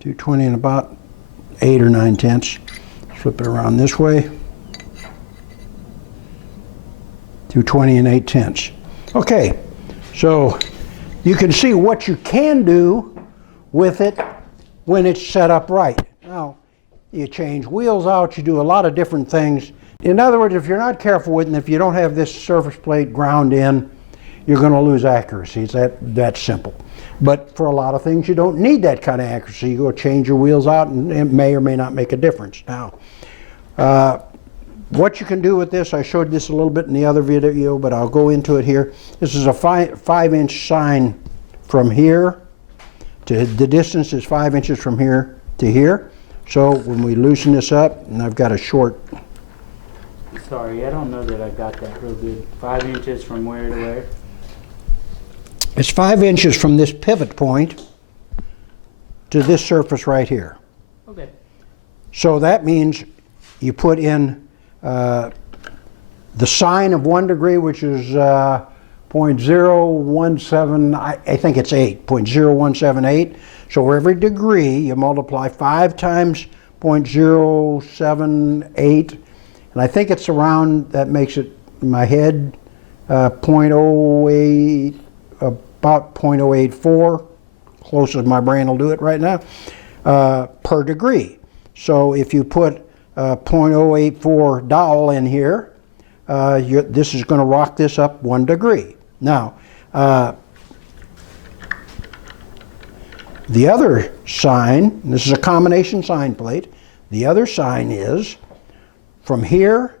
220 and about 8 or 9/10. Flip it around this way. 220 and 8/10. Okay, so you can see what you can do with it when it's set up right. Now, you change wheels out, you do a lot of different things. In other words, if you're not careful with it, and if you don't have this surface plate ground in, you're going to lose accuracy. It's that simple. But for a lot of things, you don't need that kind of accuracy. You go change your wheels out, and it may or may not make a difference. Now, what you can do with this, I showed this a little bit in the other video, but I'll go into it here. This is a 5-inch sine from here to, the distance is 5 inches from here to here. So when we loosen this up, and I've got a short, Sorry, I don't know that I got that real good. 5 inches from where to where? it's 5 inches from this pivot point to this surface right here. Okay. So that means you put in the sine of 1 degree, which is 0.017, I think it's 8, 0.0178. So for every degree, you multiply 5 times 0.078, and I think it's around, that makes it, in my head, 0.08, about 0.084, close as my brain will do it right now, per degree. So if you put 0.084 dowel in here, this is going to rock this up 1 degree. Now, the other sine, this is a combination sine plate, the other sine is from here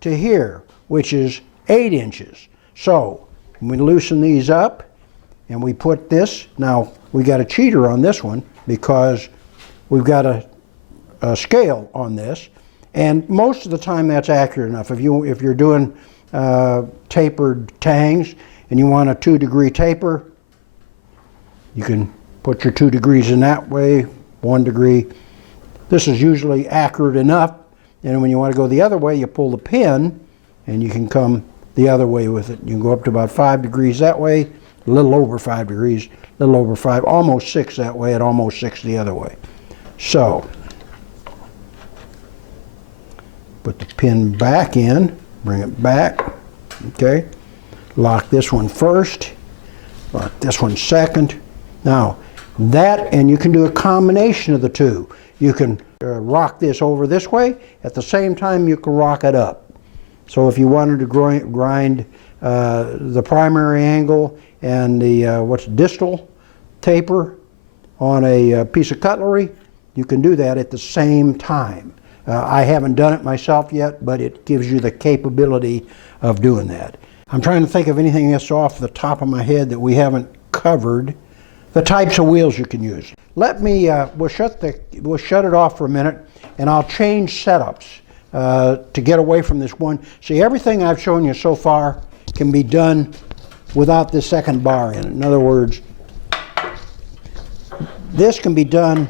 to here, which is 8 inches. So when we loosen these up and we put this, now we got a cheater on this one because we've got a scale on this, and most of the time that's accurate enough. If you're doing tapered tangs and you want a 2 degree taper, you can put your 2 degrees in that way, 1 degree. This is usually accurate enough, and when you want to go the other way, you pull the pin and you can come the other way with it. You can go up to about 5 degrees that way, a little over 5 degrees, a little over 5, almost 6 that way, and almost 6 the other way. So put the pin back in, bring it back, okay? Lock this one first, lock this one second. Now, that, and you can do a combination of the two. You can rock this over this way, at the same time you can rock it up. So if you wanted to grind the primary angle and the distal taper on a piece of cutlery, you can do that at the same time. I haven't done it myself yet, but it gives you the capability of doing that. I'm trying to think of anything else off the top of my head that we haven't covered. The types of wheels you can use. Let me, we'll shut it off for a minute, and I'll change setups to get away from this one. See, everything I've shown you so far can be done without this second bar in it. In other words, this can be done,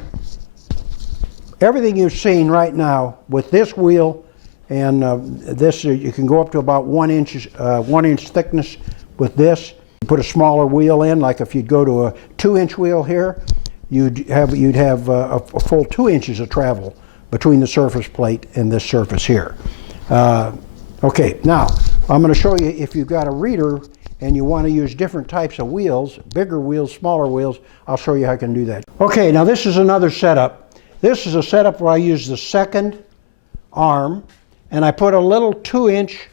everything you've seen right now with this wheel and this, you can go up to about 1 inch thickness with this. Put a smaller wheel in, like if you'd go to a 2-inch wheel here, you'd have a full 2 inches of travel between the surface plate and this surface here. Okay, now I'm going to show you, if you've got a reader and you want to use different types of wheels, bigger wheels, smaller wheels, I'll show you how I can do that. Okay, now this is another setup. This is a setup where I use the second arm and I put a little 2-inch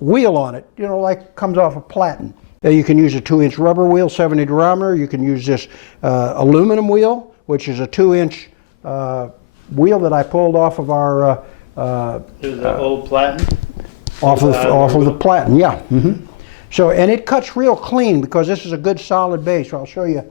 wheel on it, you know, like comes off a platen. You can use a 2-inch rubber wheel, 70 durometer. You can use this aluminum wheel, which is a 2-inch wheel that I pulled off of our There's the old platen? off of the platen, yeah. Mm-hmm. So, and it cuts real clean because this is a good solid base. So I'll show you.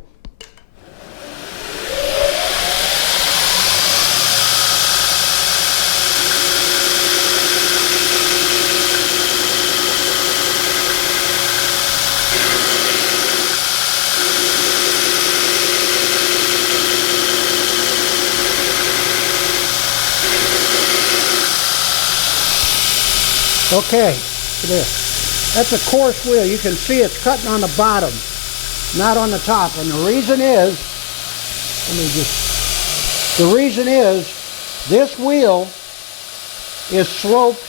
Okay, look at this. That's a coarse wheel. You can see it's cutting on the bottom, not on the top. And the reason is, the reason is this wheel is sloped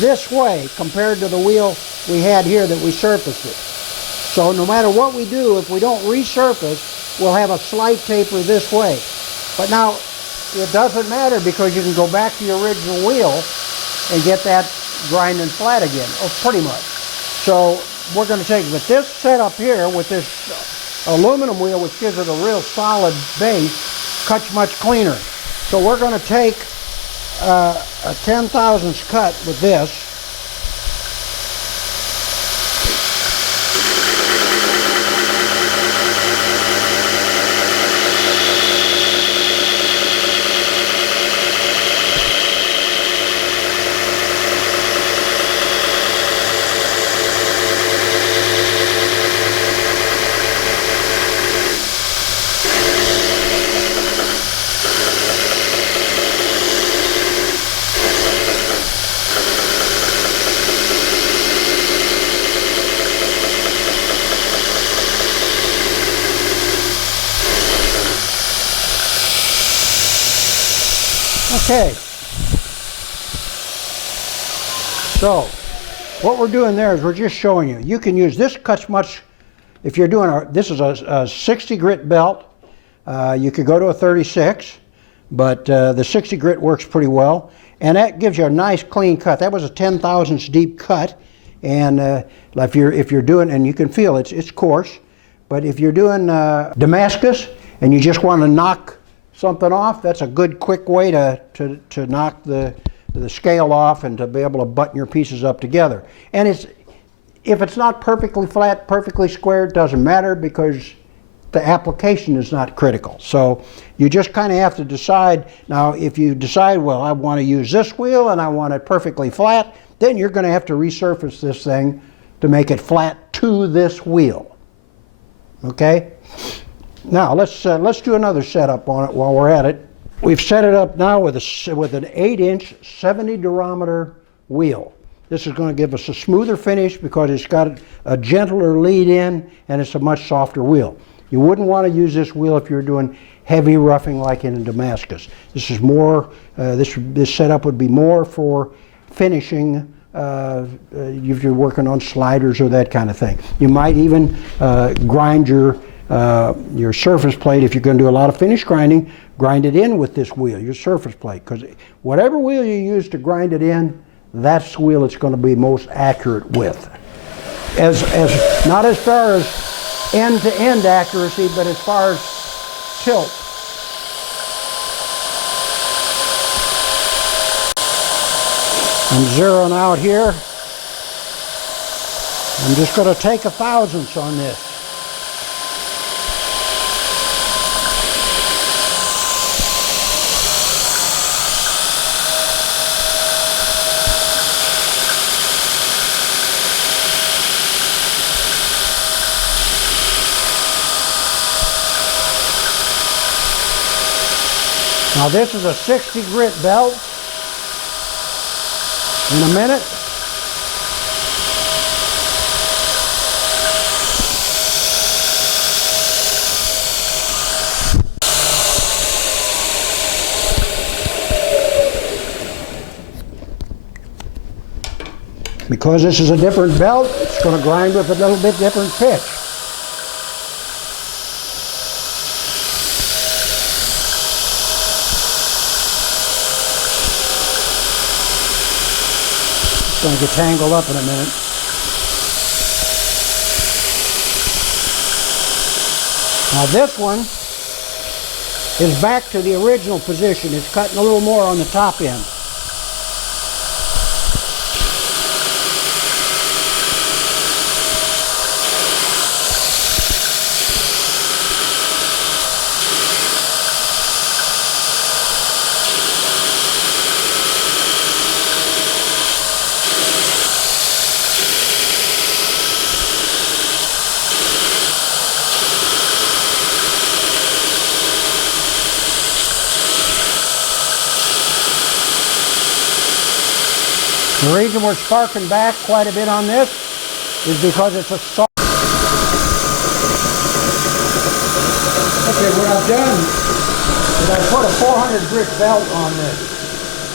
this way compared to the wheel we had here that we surfaced it. So no matter what we do, if we don't resurface, we'll have a slight taper this way. But now, it doesn't matter because you can go back to your original wheel and get that grinding flat again, pretty much. So we're going to take, with this setup here, with this aluminum wheel, which gives it a real solid base, cuts much cleaner. So we're going to take a 10 thousandths cut with this. Okay, so what we're doing there is we're just showing you. You can use this cuts much, if you're doing this is a 60 grit belt. You could go to a 36, but the 60 grit works pretty well. And that gives you a nice clean cut. That was a 10 thousandths deep cut. And if you're doing, and you can feel it's coarse, but if you're doing Damascus and you just want to knock something off, that's a good quick way to knock the scale off and to be able to button your pieces up together. And if it's not perfectly flat, perfectly square, it doesn't matter because the application is not critical. So you just kind of have to decide. Now if you decide, well, I want to use this wheel and I want it perfectly flat, then you're going to have to resurface this thing to make it flat to this wheel. Okay? Now let's do another setup on it while we're at it. We've set it up now with an 8-inch 70 durometer wheel. This is going to give us a smoother finish because it's got a gentler lead in and it's a much softer wheel. You wouldn't want to use this wheel if you're doing heavy roughing like in Damascus. This is more. This setup would be more for finishing. If you're working on sliders or that kind of thing. You might even grind your surface plate. If you're going to do a lot of finish grinding, grind it in with this wheel, your surface plate, because whatever wheel you use to grind it in, that's the wheel it's going to be most accurate with. As not as far as end-to-end accuracy, but as far as tilt. I'm zeroing out here. I'm just going to take a thousandths on this. Now this is a 60 grit belt. In a minute, because this is a different belt, it's going to grind with a little bit different pitch. It's going to get tangled up in a minute. Now this one is back to the original position. It's cutting a little more on the top end. The reason we're sparking back quite a bit on this is because it's a soft. Okay, what I've done is I put a 400 grit belt on this.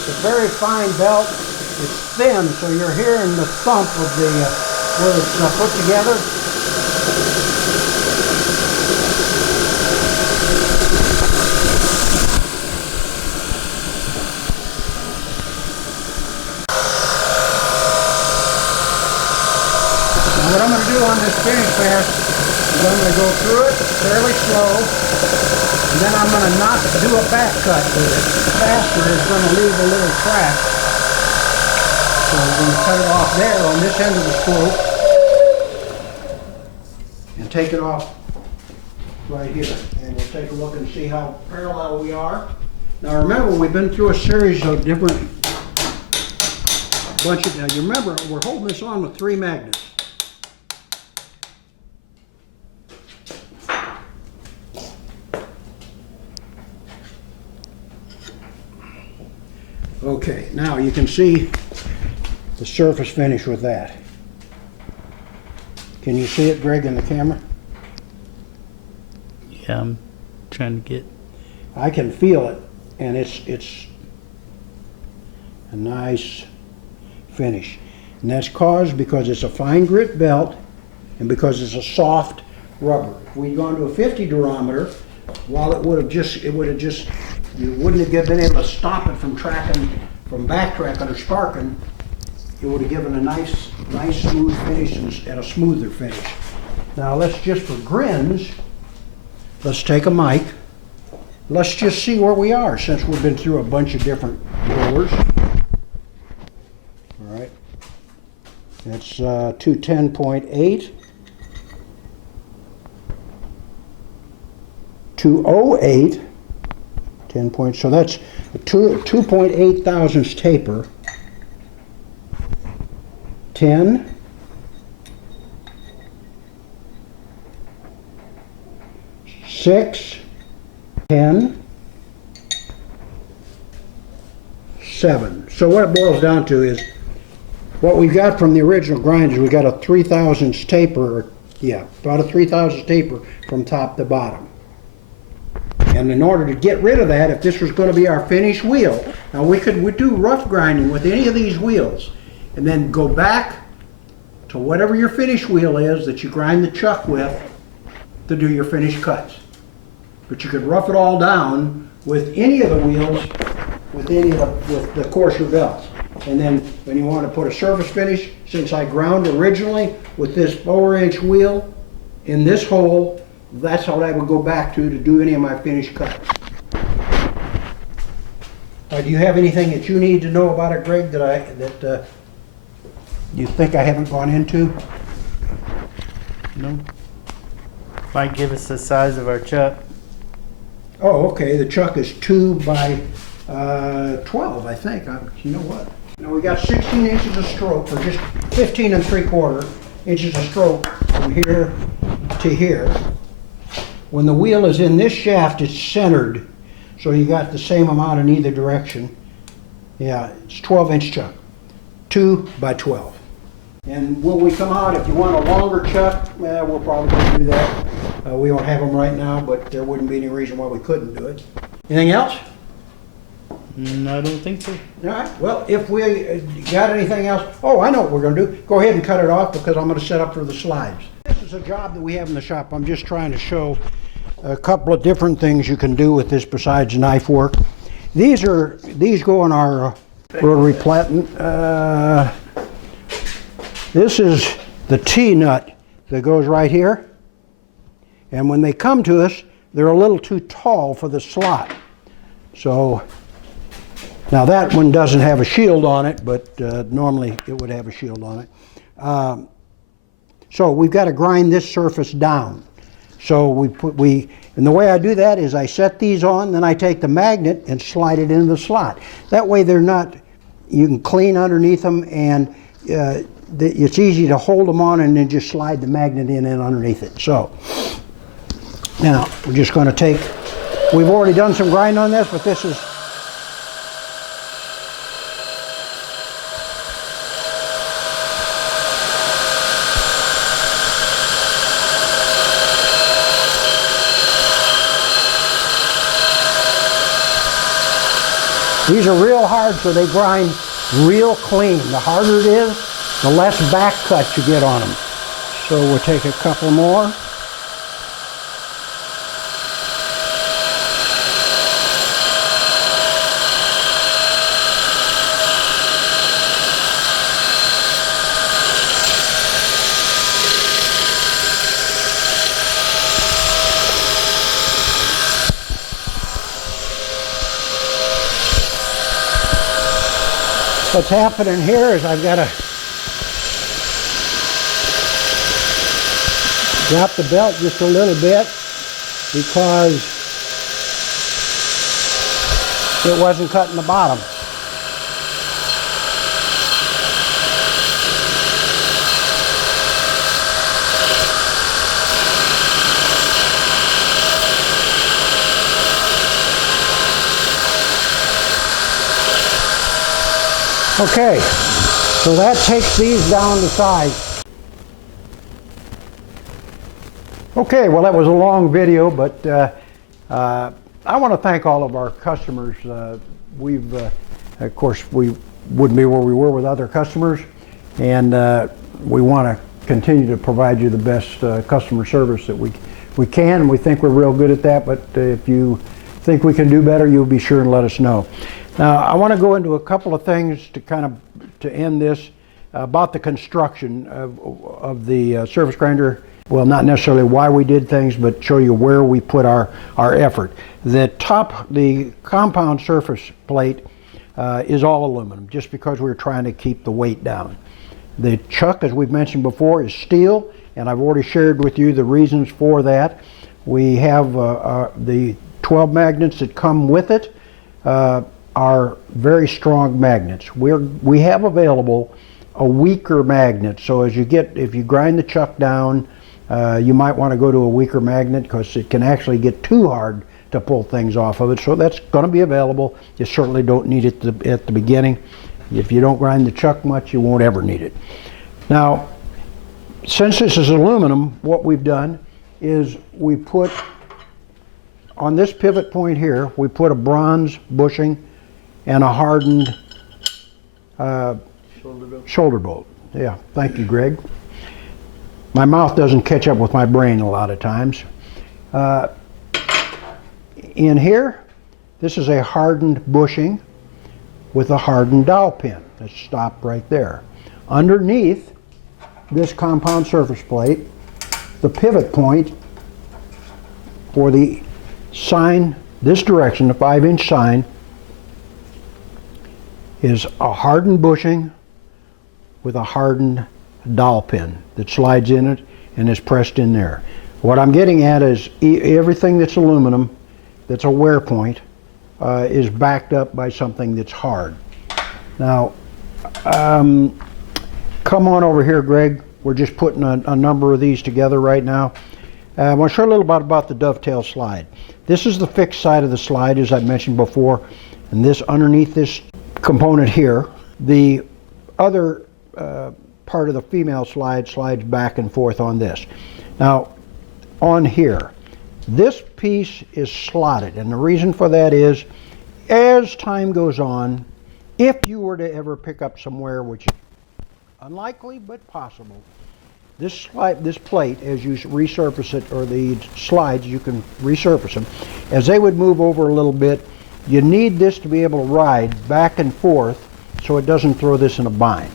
It's a very fine belt. It's thin, so you're hearing the thump of the where it's put together. What I'm going to do on this finish pass is I'm going to go through it fairly slow. And then I'm going to not do a back cut with it. Faster is going to leave a little crack. So we're going to cut it off there on this end of the stroke. And take it off right here. And we'll take a look and see how parallel we are. Now remember, we've been through a series of different now you remember, we're holding this on with 3 magnets. Okay, now you can see the surface finish with that. Can you see it, Greg, in the camera? Yeah, I'm trying to get. I can feel it, and it's a nice finish. And that's caused because it's a fine grit belt and because it's a soft rubber. If we'd gone to a 50 durometer, while it would have just, you wouldn't have been able to stop it from backtracking or sparking. It would have given a nice smooth finish and a smoother finish. Now let's just, for grins, let's take a mic. Let's just see where we are since we've been through a bunch of different rollers. All right. That's 210.8. 208. 10 points. So that's a 2.8 thousandths taper. 10. 6. 10. 7. So what it boils down to is what we got from the original grind is we got a 3 thousandths taper, about a 3 thousandths taper from top to bottom. And in order to get rid of that, if this was going to be our finished wheel, now we do rough grinding with any of these wheels and then go back to whatever your finished wheel is that you grind the chuck with to do your finished cuts. But you could rough it all down with any of the wheels, with the coarser belts. And then when you want to put a surface finish, since I ground originally with this 4-inch wheel in this hole, that's what I would go back to do any of my finished cuts. Do you have anything that you need to know about it, Greg, that you think I haven't gone into? No. Might give us the size of our chuck. Oh, okay. The chuck is 2 by 12, I think. You know what? Now we got 16 inches of stroke, or just 15 3/4 inches of stroke from here to here. When the wheel is in this shaft, it's centered, so you got the same amount in either direction. Yeah, it's 12-inch chuck, 2 by 12. And when we come out, if you want a longer chuck, we'll probably do that. We don't have them right now, but there wouldn't be any reason why we couldn't do it. Anything else? I don't think so. All right, well, if we got anything else, I know what we're going to do. Go ahead and cut it off because I'm going to set up for the slides. This is a job that we have in the shop. I'm just trying to show a couple of different things you can do with this besides knife work. These go on our rotary platen. This is the T-nut that goes right here. And when they come to us, they're a little too tall for the slot. So now that one doesn't have a shield on it, but normally it would have a shield on it. So we've got to grind this surface down. So and the way I do that is I set these on, then I take the magnet and slide it into the slot. That way you can clean underneath them, and it's easy to hold them on and then just slide the magnet in and underneath it. So now we're just going to we've already done some grinding on this, but this is these are real hard, so they grind real clean. The harder it is, the less back cut you get on them. So we'll take a couple more. What's happening here is I've got to drop the belt just a little bit because it wasn't cutting the bottom. Okay, so that takes these down to size. Okay, well that was a long video, but I want to thank all of our customers. Of course, we wouldn't be where we were with other customers, and we want to continue to provide you the best customer service that we can. We think we're real good at that, but if you think we can do better, you'll be sure and let us know. Now, I want to go into a couple of things to end this about the construction of the surface grinder. Well, not necessarily why we did things, but show you where we put our effort. The compound surface plate is all aluminum, just because we're trying to keep the weight down. The chuck, as we've mentioned before, is steel, and I've already shared with you the reasons for that. We have the 12 magnets that come with it. Are very strong magnets. We have available a weaker magnet, so if you grind the chuck down, you might want to go to a weaker magnet because it can actually get too hard to pull things off of it. So that's going to be available. You certainly don't need it at the beginning. If you don't grind the chuck much, you won't ever need it. Now, since this is aluminum, what we've done is we put on this pivot point here, we put a bronze bushing and a hardened shoulder bolt. Yeah, thank you, Greg. My mouth doesn't catch up with my brain a lot of times. In here, this is a hardened bushing with a hardened dowel pin. Let's stop right there. Underneath this compound surface plate, the pivot point for the sine, this direction, the 5-inch sine, is a hardened bushing with a hardened dowel pin that slides in it and is pressed in there. What I'm getting at is everything that's aluminum, that's a wear point, is backed up by something that's hard. Now, come on over here, Greg. We're just putting a number of these together right now. I want to show a little bit about the dovetail slide. This is the fixed side of the slide, as I mentioned before, and this underneath this component here, the other part of the female slide slides back and forth on this. Now, on here, this piece is slotted, and the reason for that is, as time goes on, if you were to ever pick up somewhere, which is unlikely but possible, this plate, as you resurface it, or the slides, you can resurface them, as they would move over a little bit, you need this to be able to ride back and forth so it doesn't throw this in a bind.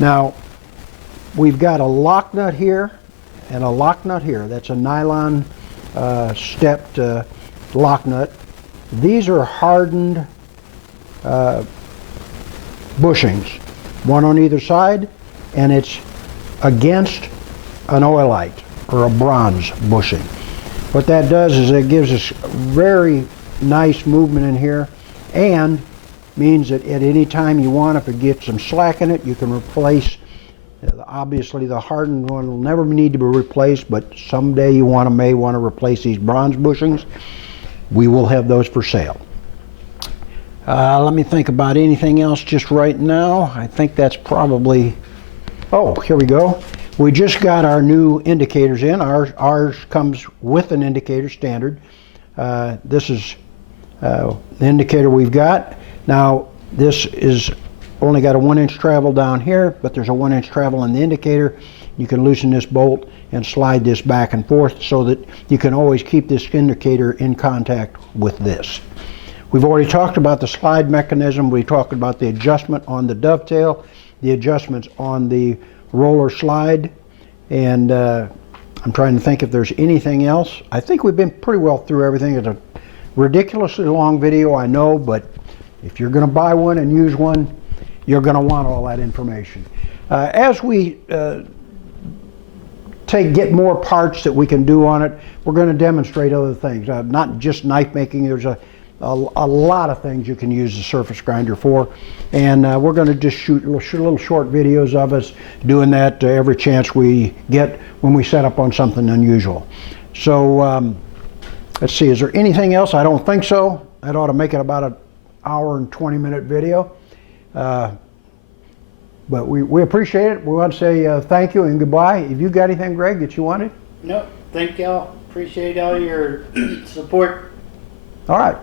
Now, we've got a lock nut here and a lock nut here. That's a nylon stepped lock nut. These are hardened bushings, one on either side, and it's against an oilite or a bronze bushing. What that does is it gives us very nice movement in here, and means that at any time you want, if it gets some slack in it, you can replace. Obviously the hardened one will never need to be replaced, but someday you may want to replace these bronze bushings. We will have those for sale. Let me think about anything else just right now. I think that's probably, oh, here we go. We just got our new indicators in. Ours comes with an indicator standard. This is the indicator we've got. Now, this is only got a 1-inch travel down here, but there's a 1-inch travel in the indicator. You can loosen this bolt and slide this back and forth so that you can always keep this indicator in contact with this. We've already talked about the slide mechanism. We talked about the adjustment on the dovetail, the adjustments on the roller slide, and I'm trying to think if there's anything else. I think we've been pretty well through everything. It's a ridiculously long video, I know, but if you're going to buy one and use one, you're going to want all that information. As we get more parts that we can do on it, we're going to demonstrate other things. Not just knife making. There's a lot of things you can use the surface grinder for, and we're going to just shoot little short videos of us doing that every chance we get when we set up on something unusual. So let's see, is there anything else? I don't think so. That ought to make it about an hour and 20-minute video. But we appreciate it. We want to say thank you and goodbye. Have you got anything, Greg, that you wanted? Nope. Thank y'all. Appreciate all your support. All right.